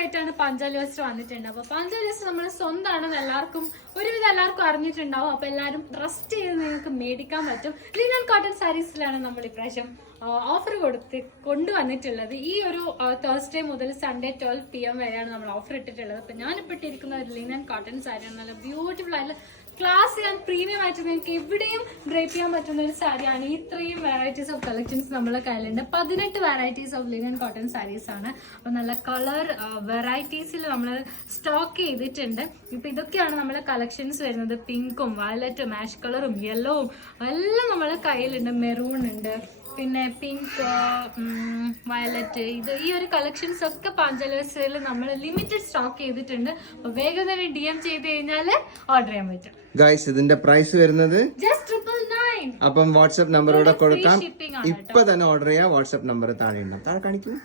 ആയിട്ടാണ് പാഞ്ചാലി വസ്ത്രം വന്നിട്ടുണ്ട്. അപ്പൊ പാഞ്ചാലി വസ്ത്രം നമ്മൾ സ്വന്തമാണെന്ന് ഒരുവിധം എല്ലാവർക്കും അറിഞ്ഞിട്ടുണ്ടാവും. അപ്പൊ എല്ലാവരും ട്രസ്റ്റ് ചെയ്ത് നിങ്ങൾക്ക് മേടിക്കാൻ പറ്റും. ലിനൻ കോട്ടൺ സാരീസിലാണ് നമ്മൾ ഇപ്രാവശ്യം ഓഫർ കൊണ്ടുവന്നിട്ടുള്ളത്. ഈ ഒരു തേഴ്സ്ഡേ മുതൽ സൺഡേ 12 PM വരെയാണ് നമ്മൾ ഓഫർ ഇട്ടിട്ടുള്ളത്. അപ്പൊ ഞാനിപ്പോൾ ഇട്ടിരിക്കുന്ന ഒരു ലിനൻ കോട്ടൺ സാരിയാണ്. നല്ല ബ്യൂട്ടിഫുൾ ആയിട്ടുള്ള ക്ലാസ് ആൻഡ് പ്രീമിയം ആയിട്ട് നിങ്ങൾക്ക് എവിടെയും ഡ്രേപ്പ് ചെയ്യാൻ പറ്റുന്ന ഒരു സാരിയാണ്. ഇത്രയും വെറൈറ്റീസ് ഓഫ് കളക്ഷൻസ് നമ്മളെ കയ്യിലുണ്ട്. 18 varieties of linen cotton sarees ആണ്. അപ്പൊ നല്ല കളർ വെറൈറ്റീസിൽ നമ്മൾ സ്റ്റോക്ക് ചെയ്തിട്ടുണ്ട്. ഇപ്പൊ ഇതൊക്കെയാണ് നമ്മളെ കളക്ഷൻസ് വരുന്നത്. പിങ്കും വയലറ്റും ആഷ് കളറും യെല്ലോവും എല്ലാം നമ്മളെ കയ്യിലുണ്ട്. മെറൂൺ ഉണ്ട്, പിന്നെ പിങ്ക്, വയലറ്റ്, ഈ ഒരു കളക്ഷൻസ് ഒക്കെ പാഞ്ചാലി വസ്ത്രയിൽ നമ്മൾ ലിമിറ്റഡ് സ്റ്റോക്ക് ചെയ്തിട്ടുണ്ട്. അപ്പൊ വേഗം തന്നെ DM ചെയ്ത് കഴിഞ്ഞാൽ ഓർഡർ ചെയ്യാൻ പറ്റും. ഗൈസ് ഇതിന്റെ പ്രൈസ് വരുന്നത് ജസ്റ്റ് 999. അപ്പം വാട്സ്ആപ്പ് നമ്പറോടെ കൊടുക്കാം. ഇപ്പൊ തന്നെ ഓർഡർ ചെയ്യാം. വാട്സ്ആപ്പ് നമ്പർ താഴെ ഉണ്ടാവും. താഴെ കാണിക്കും.